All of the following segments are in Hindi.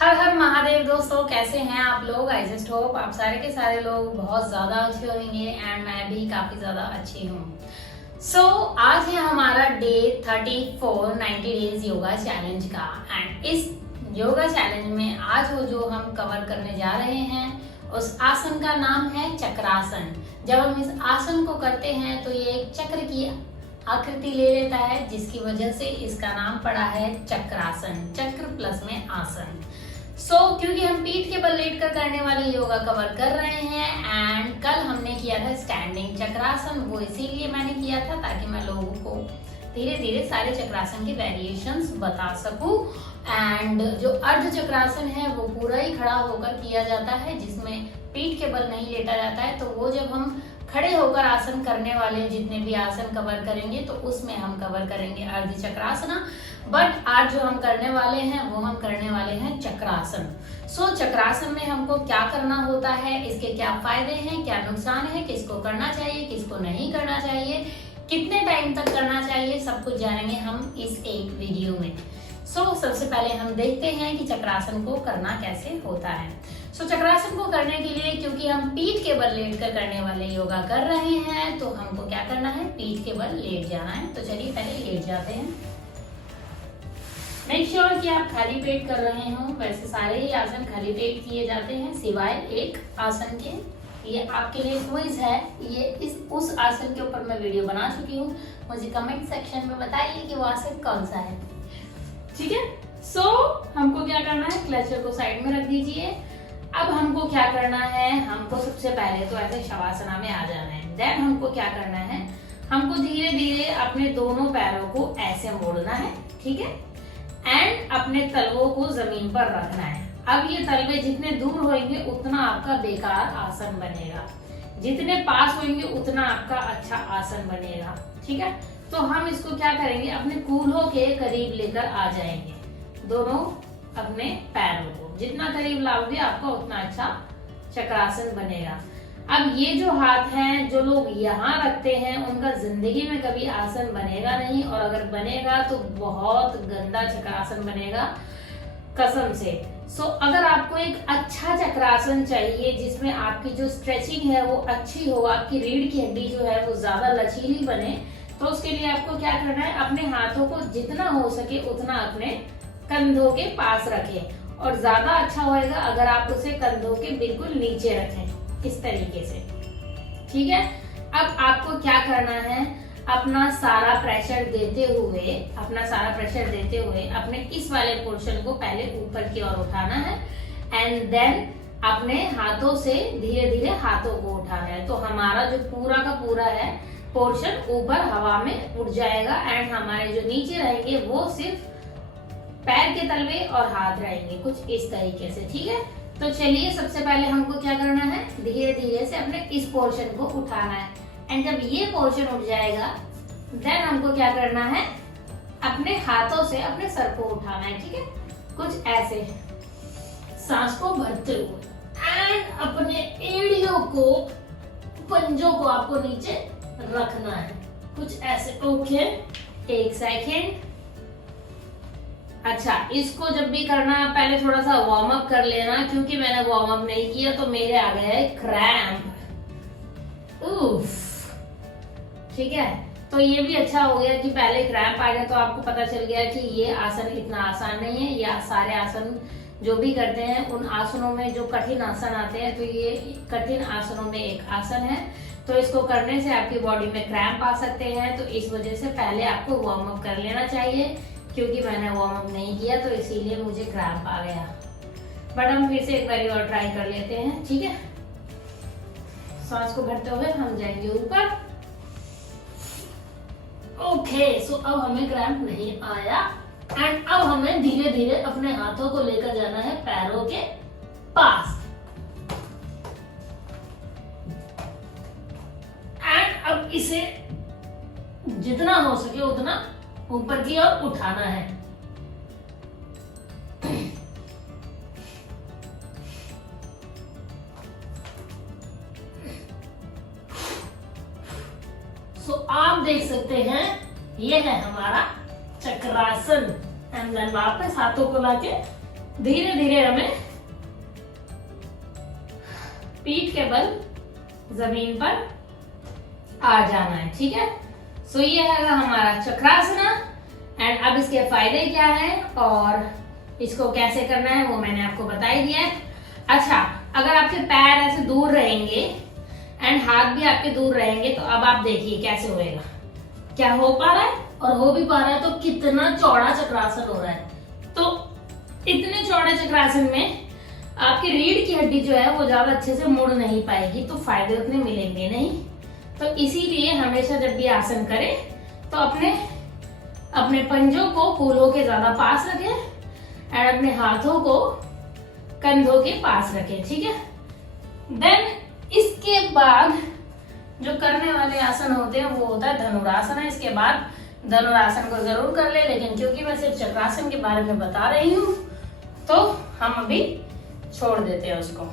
हर हर महादेव दोस्तों, कैसे हैं आप लोग। आई जस्ट होप आप सारे के सारे लोग बहुत ज्यादा अच्छे होंगे एंड मैं भी काफी ज्यादा अच्छी हूँ। आज है हमारा डे 34 90 डेज योगा चैलेंज का। एंड इस योगा चैलेंज में आज जो हम कवर करने जा रहे हैं उस आसन का नाम है चक्रासन। जब हम इस आसन को करते हैं तो ये एक चक्र की आकृति ले लेता है, जिसकी वजह से इसका नाम पड़ा है चक्रासन। चक्र प्लस में आसन। क्योंकि हम पीठ के बल लेटकर करने वाली योगा कवर कर रहे हैं एंड कल हमने किया था स्टैंडिंग चक्रासन, वो इसीलिए मैंने किया था ताकि मैं लोगों को धीरे धीरे सारे चक्रासन के वेरिएशंस बता सकूं। एंड जो अर्ध चक्रासन है वो पूरा ही खड़ा होकर किया जाता है, जिसमें पीठ के बल नहीं लेटा जाता है। तो वो जब हम खड़े होकर आसन करने वाले जितने भी आसन कवर करेंगे तो उसमें हम कवर करेंगे अर्ध चक्रासना। बट आज जो हम करने वाले हैं वो हम करने वाले हैं चक्रासन। चक्रासन में हमको क्या करना होता है, इसके क्या फायदे हैं, क्या नुकसान है, किसको करना चाहिए, किसको नहीं करना चाहिए, कितने टाइम तक करना चाहिए, सब कुछ जानेंगे हम इस एक वीडियो में। सबसे पहले हम देखते हैं कि चक्रासन को करना कैसे होता है। चक्रासन को करने के लिए, क्योंकि हम पीठ के बल लेट कर करने वाले योगा कर रहे हैं, तो हमको क्या करना है, पीठ के बल लेट जाना है। तो चलिए पहले लेट जाते हैं। मेक श्योर कि आप खाली पेट कर रहे हो। वैसे सारे ही आसन खाली पेट किए जाते हैं सिवाय एक आसन के। ये आपके लिए क्विज है। ये उस आसन के ऊपर मैं वीडियो बना चुकी हूँ। मुझे कमेंट सेक्शन में बताइए कि वो आसन कौन सा है। ठीक है। हमको क्या करना है, क्लचर को साइड में रख दीजिए। अब हमको क्या करना है, हमको सबसे पहले तो ऐसे शवासना में आ जाना है। देन हमको क्या करना है, हमको धीरे धीरे अपने दोनों पैरों को ऐसे मोड़ना है। ठीक है। एंड अपने तलवों को जमीन पर रखना है। अब ये तलवे जितने दूर होंगे उतना आपका बेकार आसन बनेगा, जितने पास होंगे उतना आपका अच्छा आसन बनेगा। ठीक है। तो हम इसको क्या करेंगे, अपने कूल्हों के करीब लेकर आ जाएंगे। दोनों अपने पैरों को जितना करीब लाओगे आपका उतना अच्छा चक्रासन बनेगा। अब ये जो हाथ हैं, जो लोग यहाँ रखते हैं, उनका जिंदगी में कभी आसन बनेगा नहीं, और अगर बनेगा तो बहुत गंदा चक्रासन बनेगा, कसम से। अगर आपको एक अच्छा चक्रासन चाहिए जिसमें आपकी जो स्ट्रेचिंग है वो अच्छी हो, आपकी रीढ़ की हड्डी जो है वो ज्यादा लचीली बने, तो उसके लिए आपको क्या करना है, अपने हाथों को जितना हो सके उतना अपने कंधों के पास रखें। और ज्यादा अच्छा होएगा अगर आप उसे कंधों के बिल्कुल नीचे रखें, इस तरीके से। ठीक है। अब आपको क्या करना है, अपना सारा प्रेशर देते हुए अपने इस वाले पोर्शन को पहले ऊपर की ओर उठाना है एंड देन अपने हाथों से धीरे धीरे हाथों को उठाना है। तो हमारा जो पूरा का पूरा है पोर्शन ऊपर हवा में उड़ जाएगा एंड हमारे जो नीचे रहेंगे वो सिर्फ पैर के तलवे और हाथ रहेंगे, कुछ इस तरीके से। ठीक है। तो चलिए सबसे पहले हमको क्या करना है, धीरे धीरे से अपने इस पोर्शन को उठाना है एंड जब ये पोर्शन उठ जाएगा देन हमको क्या करना है, अपने हाथों से अपने सर को उठाना है। ठीक है। कुछ ऐसे सांस को भरते हुए एंड अपने एड़ियों को, पंजों को आपको नीचे रखना है, कुछ ऐसे। ओके, एक सेकेंड। अच्छा, इसको जब भी करना पहले थोड़ा सा वार्म अप कर लेना, क्योंकि मैंने वार्म अप नहीं किया तो मेरे आ गए है क्रैम्प। ठीक है। तो ये भी अच्छा हो गया कि पहले क्रैम्प आ गया, तो आपको पता चल गया कि ये आसन इतना आसान नहीं है। या सारे आसन जो भी करते हैं उन आसनों में जो कठिन आसन आते हैं, तो ये कठिन आसनों में एक आसन है। तो इसको करने से आपकी बॉडी में क्रैम्प आ सकते हैं, तो इस वजह से पहले आपको वार्म अप कर लेना चाहिए। क्योंकि मैंने वार्म अप नहीं किया तो इसीलिए मुझे क्रैम्प आ गया। बट हम फिर से एक बार और ट्राई कर लेते हैं। ठीक है। सांस को भरते हुए हम जाएंगे ऊपर। ओके, अब हमें क्रैम्प नहीं आया एंड अब हमें धीरे धीरे अपने हाथों को लेकर जाना है पैरों के पास एंड अब इसे जितना हो सके उतना ऊपर की ओर उठाना है। आप देख सकते हैं ये है हमारा चक्रासन एंड देन वापस हाथों को लाके धीरे धीरे हमें पीठ के बल जमीन पर आ जाना है, ठीक है। सो ये है हमारा चक्रासना। एंड अब इसके फायदे क्या है और इसको कैसे करना है वो मैंने आपको बता ही दिया है। अच्छा, अगर आपके पैर ऐसे दूर रहेंगे एंड हाथ भी आपके दूर रहेंगे तो अब आप देखिए कैसे होएगा। क्या हो पा रहा है और हो भी पा रहा है तो कितना चौड़ा चक्रासन हो रहा है। तो इतने चौड़े चक्रासन में आपकी रीढ़ की हड्डी जो है वो ज्यादा अच्छे से मुड़ नहीं पाएगी, तो फायदे उतने मिलेंगे नहीं। तो इसीलिए हमेशा जब भी आसन करें तो अपने पंजों को कूल्हों के ज्यादा पास रखें और अपने हाथों को कंधों के पास रखें, ठीक है। देन इसके बाद जो करने वाले आसन होते हैं वो होता है धनुरासन। इसके बाद धनुरासन को जरूर कर ले, लेकिन क्योंकि मैं सिर्फ चक्रासन के बारे में बता रही हूँ तो हम अभी छोड़ देते हैं उसको।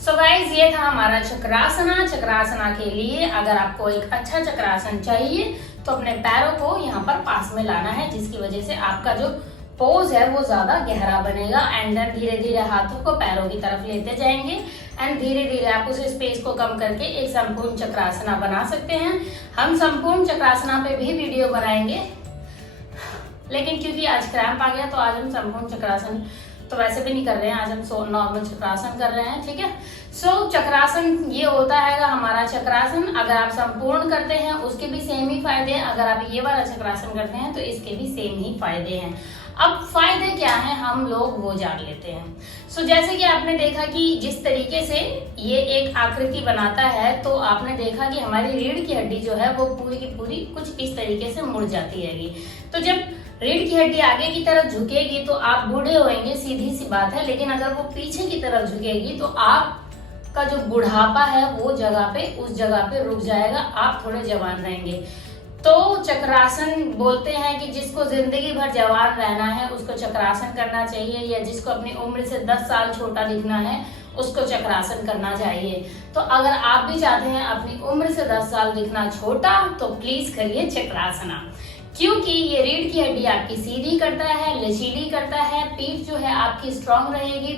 सो गाइस, ये था हमारा चक्रासना। चक्रासना के लिए अगर आपको एक अच्छा चक्रासन चाहिए तो अपने पैरों को यहाँ पर पास में लाना है, जिसकी वजह से आपका जो पोज है वो ज्यादा गहरा बनेगा। एंड देन धीरे धीरे हाथों को पैरों की तरफ लेते जाएंगे एंड धीरे धीरे आप उस स्पेस को कम करके एक संपूर्ण चक्रासना बना सकते हैं। हम संपूर्ण चक्रासना पे भी वीडियो बनाएंगे, लेकिन क्योंकि आज क्रैम्प आ गया तो आज हम संपूर्ण चक्रासन तो वैसे भी नहीं कर रहे हैं, आज हम नॉर्मल चक्रासन कर रहे हैं, ठीक है। सो चक्रासन ये होता है हमारा चक्रासन। अगर आप संपूर्ण करते हैं उसके भी सेम ही फायदे हैं, अगर आप ये वाला चक्रासन करते हैं तो इसके भी सेम ही फायदे हैं। अब फायदे क्या हैं हम लोग वो जान लेते हैं। सो जैसे कि आपने देखा कि जिस तरीके से ये एक आकृति बनाता है तो आपने देखा कि हमारी रीढ़ की हड्डी जो है वो पूरी की पूरी कुछ इस तरीके से मुड़ जाती हैगी। तो जब रीढ़ की हड्डी आगे की तरफ झुकेगी तो आप बूढ़े होंगे, सीधी सी बात है। लेकिन अगर वो पीछे की तरफ झुकेगी तो आपका जो बुढ़ापा है वो उस जगह पे रुक जाएगा, आप थोड़े जवान रहेंगे। तो चक्रासन बोलते हैं कि जिसको जिंदगी भर जवान रहना है उसको चक्रासन करना चाहिए, या जिसको अपनी उम्र से 10 साल छोटा दिखना है उसको चक्रासन करना चाहिए। तो अगर आप भी चाहते हैं अपनी उम्र से 10 साल दिखना छोटा तो प्लीज करिए चक्रासना, क्योंकि ये रीढ़ की हड्डी आपकी सीधी करता है, लचीली करता है, पीठ जो है आपकी स्ट्रांग रहेगी,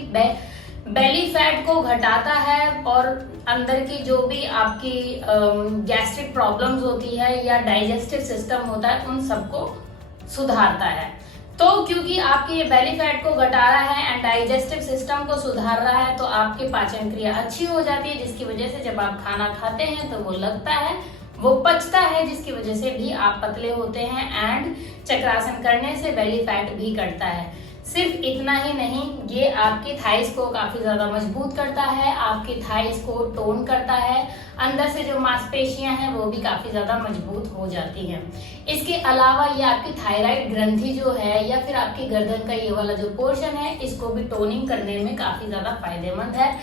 बेली फैट को घटाता है और अंदर की जो भी आपकी गैस्ट्रिक प्रॉब्लम्स होती है या डाइजेस्टिव सिस्टम होता है उन सबको सुधारता है। तो क्योंकि आपके बेली फैट को घटा रहा है एंड डाइजेस्टिव सिस्टम को सुधार रहा है तो आपकी पाचन क्रिया अच्छी हो जाती है, जिसकी वजह से जब आप खाना खाते हैं तो वो लगता है, वो पचता है, जिसकी वजह से भी आप पतले होते हैं। एंड चक्रासन करने से बेली फैट भी घटता है। सिर्फ इतना ही नहीं, ये आपके थाइस को काफी ज्यादा मजबूत करता है, आपके थाइस को टोन करता है, अंदर से जो मांसपेशियां हैं वो भी काफी ज्यादा मजबूत हो जाती हैं। इसके अलावा ये आपकी थायराइड ग्रंथि जो है या फिर आपकी गर्दन का ये वाला जो पोर्शन है इसको भी टोनिंग करने में काफी ज्यादा फायदेमंद है।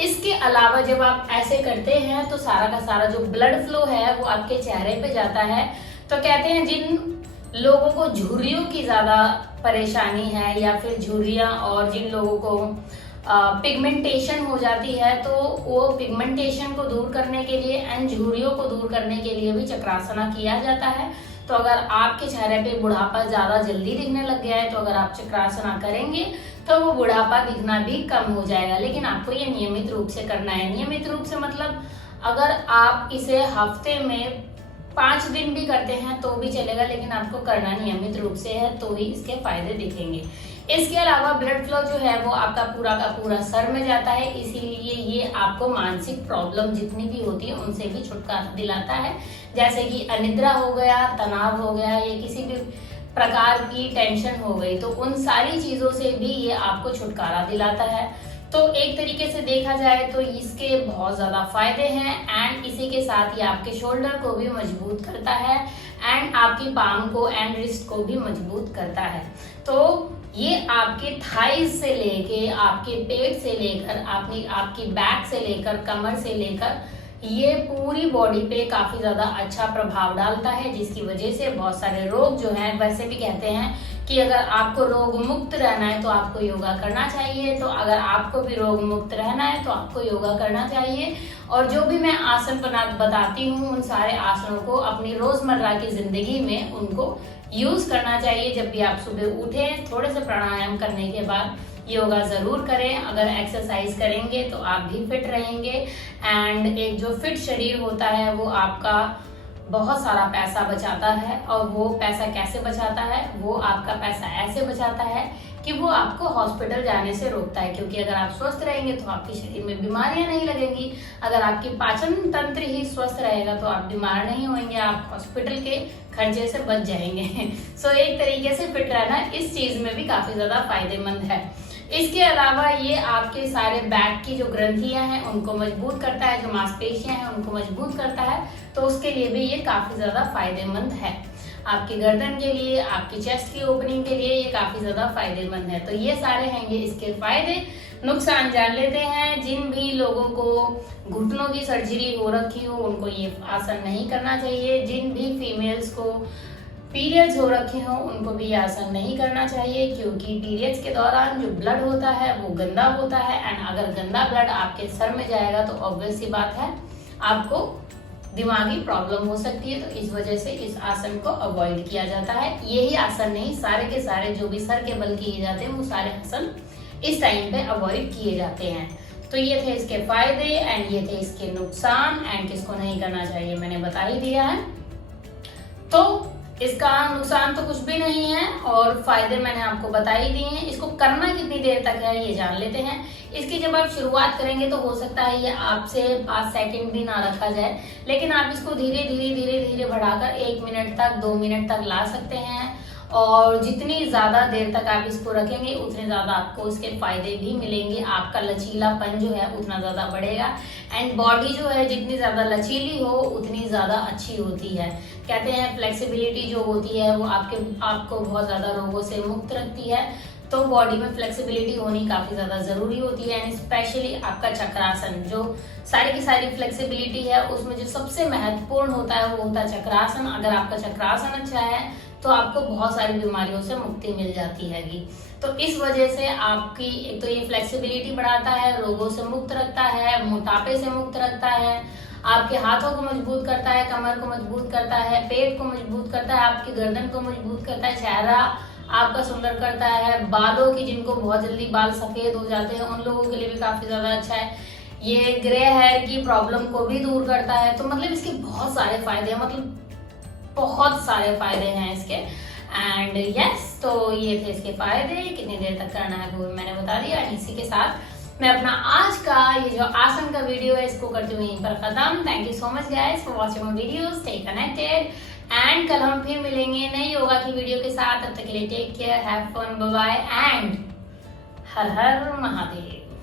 इसके अलावा जब आप ऐसे करते हैं तो सारा का सारा जो ब्लड फ्लो है वो आपके चेहरे पे जाता है। तो कहते हैं जिन लोगों को झुर्रियों की ज्यादा परेशानी है या फिर झुर्रियां, और जिन लोगों को पिगमेंटेशन हो जाती है तो वो पिगमेंटेशन को दूर करने के लिए एंड झुर्रियों को दूर करने के लिए भी चक्रासना किया जाता है। तो अगर आपके चेहरे पे बुढ़ापा ज्यादा जल्दी दिखने लग गया है तो अगर आप चक्रासना करेंगे तो वो बुढ़ापा दिखना भी कम हो जाएगा। लेकिन आपको ये नियमित रूप से करना है। नियमित रूप से मतलब अगर आप इसे हफ्ते में 5 दिन भी करते हैं तो भी चलेगा, लेकिन आपको करना नियमित रूप से है तो ही इसके फायदे दिखेंगे। इसके अलावा ब्लड फ्लो जो है वो आपका पूरा का पूरा सर में जाता है, इसीलिए ये आपको मानसिक प्रॉब्लम जितनी भी होती है उनसे भी छुटकारा दिलाता है, जैसे कि अनिद्रा हो गया, तनाव हो गया, या किसी भी प्रकार की टेंशन हो गई, तो उन सारी चीजों से भी ये आपको छुटकारा दिलाता है। तो एक तरीके से देखा जाए तो इसके बहुत ज्यादा फायदे हैं। एंड इसी के साथ ये आपके शोल्डर को भी मजबूत करता है एंड आपकी पाम को एंड रिस्ट को भी मजबूत करता है। तो ये आपके थाइज से लेके, आपके पेट से लेकर, आपकी बैक से लेकर, कमर से लेकर ये पूरी बॉडी पे काफी ज्यादा अच्छा प्रभाव डालता है, जिसकी वजह से बहुत सारे रोग जो हैं, वैसे भी कहते हैं कि अगर आपको रोग मुक्त रहना है तो आपको योगा करना चाहिए। तो अगर आपको भी रोग मुक्त रहना है तो आपको योगा करना चाहिए। और जो भी मैं आसन बताती हूँ, उन सारे आसनों को अपनी रोजमर्रा की जिंदगी में उनको यूज करना चाहिए। जब भी आप सुबह उठे, थोड़े से प्राणायाम करने के बाद योगा जरूर करें। अगर एक्सरसाइज करेंगे तो आप भी फिट रहेंगे। एंड एक जो फिट शरीर होता है वो आपका बहुत सारा पैसा बचाता है। और वो पैसा कैसे बचाता है? वो आपका पैसा ऐसे बचाता है कि वो आपको हॉस्पिटल जाने से रोकता है, क्योंकि अगर आप स्वस्थ रहेंगे तो आपके शरीर में बीमारियां नहीं लगेंगी। अगर आपकी पाचन तंत्र ही स्वस्थ रहेगा तो आप बीमार नहीं होंगे, आप हॉस्पिटल के खर्चे से बच जाएंगे। सो एक तरीके से फिट रहना इस चीज में भी काफी ज्यादा फायदेमंद है। इसके अलावा ये आपके सारे बैक की जो ग्रंथियां हैं उनको मजबूत करता है, जो मांसपेशियां हैं उनको मजबूत करता है। तो उसके लिए भी ये काफी ज्यादा फायदेमंद है। आपकी गर्दन के लिए, आपकी चेस्ट की ओपनिंग के लिए ये काफी ज्यादा फायदेमंद है। तो ये सारे हैंगे इसके फायदे। नुकसान जान लेते हैं। जिन भी लोगों को घुटनों की सर्जरी हो रखी हो उनको ये आसन नहीं करना चाहिए। जिन भी फीमेल्स को पीरियड्स हो रखे हो उनको भी आसन नहीं करना चाहिए, क्योंकि पीरियड्स के दौरान जो ब्लड होता है वो गंदा होता है। एंड अगर गंदा ब्लड आपके सर में जाएगा तो ऑब्वियस सी बात है आपको दिमागी प्रॉब्लम हो सकती है। तो इस वजह से इस आसन को अवॉइड किया जाता है। यही आसन नहीं, सारे के सारे जो भी सर के बल किए जाते हैं वो सारे आसन इस टाइम पे अवॉइड किए जाते हैं। तो ये थे इसके फायदे एंड ये थे इसके नुकसान। एंड किसको नहीं करना चाहिए मैंने बता ही दिया है। तो इसका नुकसान तो कुछ भी नहीं है और फायदे मैंने आपको बता ही दिए हैं। इसको करना कितनी देर तक है ये जान लेते हैं। इसकी जब आप शुरुआत करेंगे तो हो सकता है ये आपसे 5 सेकंड भी ना रखा जाए, लेकिन आप इसको धीरे धीरे बढ़ाकर 1 मिनट तक, 2 मिनट तक ला सकते हैं। और जितनी ज्यादा देर तक आप इसको रखेंगे उतने ज्यादा आपको उसके फायदे भी मिलेंगे। आपका लचीलापन जो है उतना ज्यादा बढ़ेगा। एंड बॉडी जो है जितनी ज्यादा लचीली हो उतनी ज्यादा अच्छी होती है। कहते हैं फ्लेक्सिबिलिटी जो होती है वो आपको बहुत ज्यादा रोगों से मुक्त रखती है। तो बॉडी में फ्लेक्सिबिलिटी होनी काफी ज्यादा जरूरी होती है। एंड स्पेशली आपका चक्रासन, जो सारी की सारी फ्लेक्सिबिलिटी है उसमें जो सबसे महत्वपूर्ण होता है वो होता है चक्रासन। अगर आपका चक्रासन अच्छा है तो आपको बहुत सारी बीमारियों से मुक्ति मिल जाती हैगी। तो इस वजह से आपकी एक तो ये फ्लेक्सिबिलिटी बढ़ाता है, रोगों से मुक्त रखता है, मोटापे से मुक्त रखता है, आपके हाथों को मजबूत करता है, कमर को मजबूत करता है, पेट को मजबूत करता है, आपकी गर्दन को मजबूत करता है, चेहरा आपका सुंदर करता है। बालों की, जिनको बहुत जल्दी बाल सफेद हो जाते हैं उन लोगों के लिए भी काफी ज्यादा अच्छा है। ये ग्रे हेयर की प्रॉब्लम को भी दूर करता है। तो मतलब इसके बहुत सारे फायदे हैं, मतलब बहुत सारे फायदे हैं इसके। एंड यस, तो ये थे इसके फायदे। कितनी देर तक करना है वो मैंने बता दिया। इसी के साथ मैं अपना आज का ये जो आसन का वीडियो है इसको करती हूँ यहीं पर खत्म। Thank you so much guys for watching my videos. Stay connected and कल हम फिर मिलेंगे नई योगा की वीडियो के साथ। तब तक के लिए take care, have fun, bye bye and हर हर महादेव।